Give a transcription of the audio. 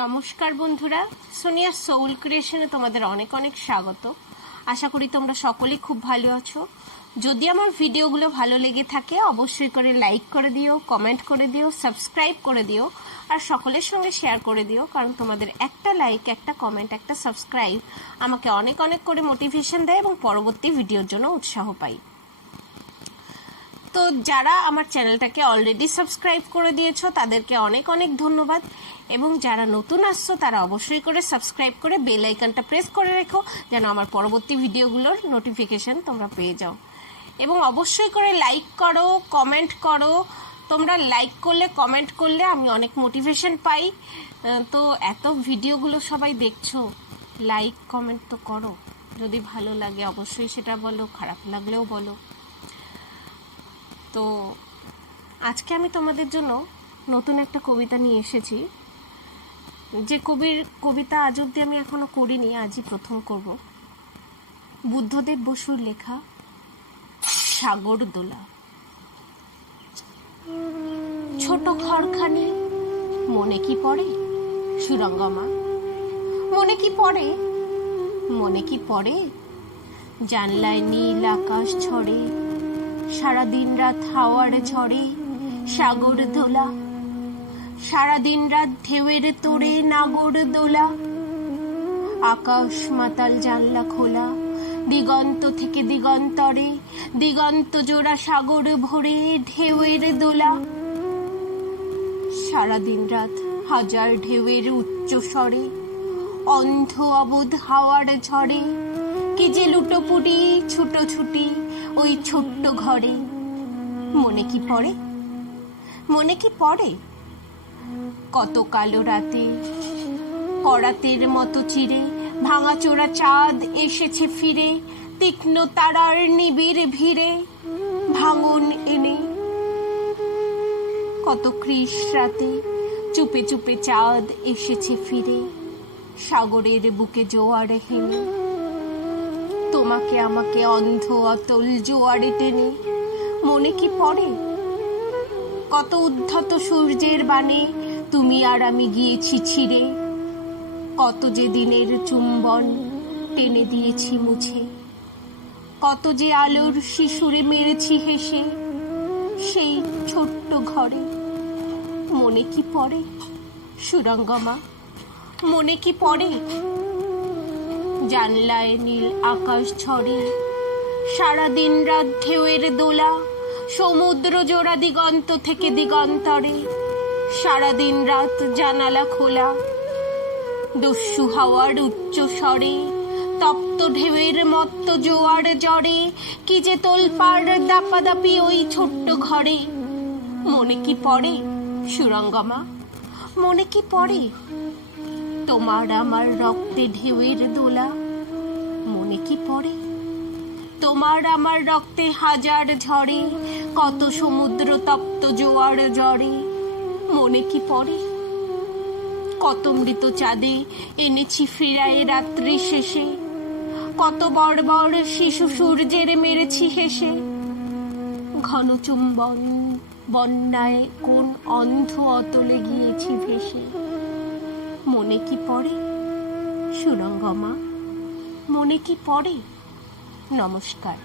নমস্কার বন্ধুরা, সোনিয়া সোল ক্রিয়েশনে তোমাদের অনেক অনেক স্বাগত। আশা করি তোমরা সকলেই খুব ভালো আছো। যদি আমার ভিডিওগুলো ভালো লেগে থাকে অবশ্যই করে লাইক করে দিও, কমেন্ট করে দিও, সাবস্ক্রাইব করে দিও আর সকলের সঙ্গে শেয়ার করে দিও, কারণ তোমাদের একটা লাইক, একটা কমেন্ট, একটা সাবস্ক্রাইব আমাকে অনেক অনেক করে মোটিভেশন দেয় এবং পরবর্তী ভিডিওর জন্য উৎসাহ পাই। তো যারা আমার চ্যানেলটাকে অলরেডি সাবস্ক্রাইব করে দিয়েছো তাদেরকে অনেক অনেক ধন্যবাদ, এবং যারা নতুন আসছো তারা অবশ্যই করে সাবস্ক্রাইব করে বেল আইকনটা প্রেস করে রেখো যেন আমার পরবর্তী ভিডিওগুলোর নোটিফিকেশন তোমরা পেয়ে যাও। এবং অবশ্যই করে লাইক করো, কমেন্ট করো। তোমরা লাইক করলে, কমেন্ট করলে আমি অনেক মোটিভেশন পাই। তো এত ভিডিওগুলো সবাই দেখছো, লাইক কমেন্ট তো করো। যদি ভালো লাগে অবশ্যই সেটা বলো, খারাপ লাগলেও বলো। তো আজকে আমি তোমাদের জন্য নতুন একটা কবিতা নিয়ে এসেছি, যে কবির কবিতা আজ অব্দি আমি এখনো করিনি, আজই প্রথম করব। বুদ্ধদেব বসুর লেখা সাগর দোলা। ছোট ঘরখানি মনে কি পড়ে সুরঙ্গমা, মনে কি পড়ে, মনে কি পড়ে জানলায় নীল আকাশ ছড়ে, সারাদিন রাত হাওয়ার ঝড়ে সাগর দোলা, সারাদিন রাত ঢেউয়ের তোড়ে নাগর দোলা, আকাশ মাতাল জানলা খোলা, দিগন্ত থেকে দিগন্তরে দিগন্ত জোড়া সাগর ভরে ঢেউয়ের দোলা, সারাদিন রাত হাজার ঢেউয়ের উচ্চ স্বরে, অন্ধ অবোধ হাওয়ার ঝড়ে কি যে লুটোপুটি ছুটোছুটি ওই ছোট্ট ঘরে। মনে কি পড়ে, মনে কি পড়ে কত কালো রাতে করাতের মতো চিরে ভাঙাচোরা চাঁদ এসেছে ফিরে, তীক্ষ্ণ তারার নিবিড় ভিড়ে ভাঙন এনে। কত কৃষ রাতে চুপে চুপে চাঁদ এসেছে ফিরে, সাগরের বুকে জোয়ারে হেনে তোমাকে আমাকে অন্ধ অতল জোয়ারে টেনে। মনে কি পড়ে কত উদ্ধত সূর্যের বাণে তুমি আর আমি গিয়েছি ছিঁড়ে, কত যে দিনের চুম্বন টেনে দিয়েছি মুছে, কত যে আলোর শিশুরে মেরেছি হেসে সেই ছোট্ট ঘরে। মনে কি পড়ে সুরঙ্গমা, মনে কি পড়ে জানলায় নীল আকাশ ঝরে, সারাদিন রাত ঢেউয়ের দোলা, সমুদ্র জোড়া দিগন্ত থেকে দিগন্তরে, সারাদিন রাত জানালা খোলা, দস্যু হাওয়ার উচ্চ স্বরে, তপ্ত ঢেউয়ের মত্ত জোয়ার জড়ে কি যে তোলপাড় দাপাদাপি ওই ছোট্ট ঘরে। মনে কি পড়ে সুরঙ্গমা, মনে কি পড়ে তোমার আমার রক্তে ঢেউয়ের দোলা। মনে কি পড়ে তোমার আমার রক্তে হাজার ঝড়ে কত সমুদ্র তপ্ত জোয়ার জড়ে। মনে কি পড়ে কত মৃত চাঁদে এনেছি ফিরায় রাত্রি শেষে, কত বড় বড় শিশু সূর্যের মেরেছি হেসে, ঘন চুম্বন বন্যায় কোন অন্ধ অতলে গিয়েছি ভেসে। মনে কি পড়ে সুরঙ্গমা, মনে কি পড়ে। নমস্কার।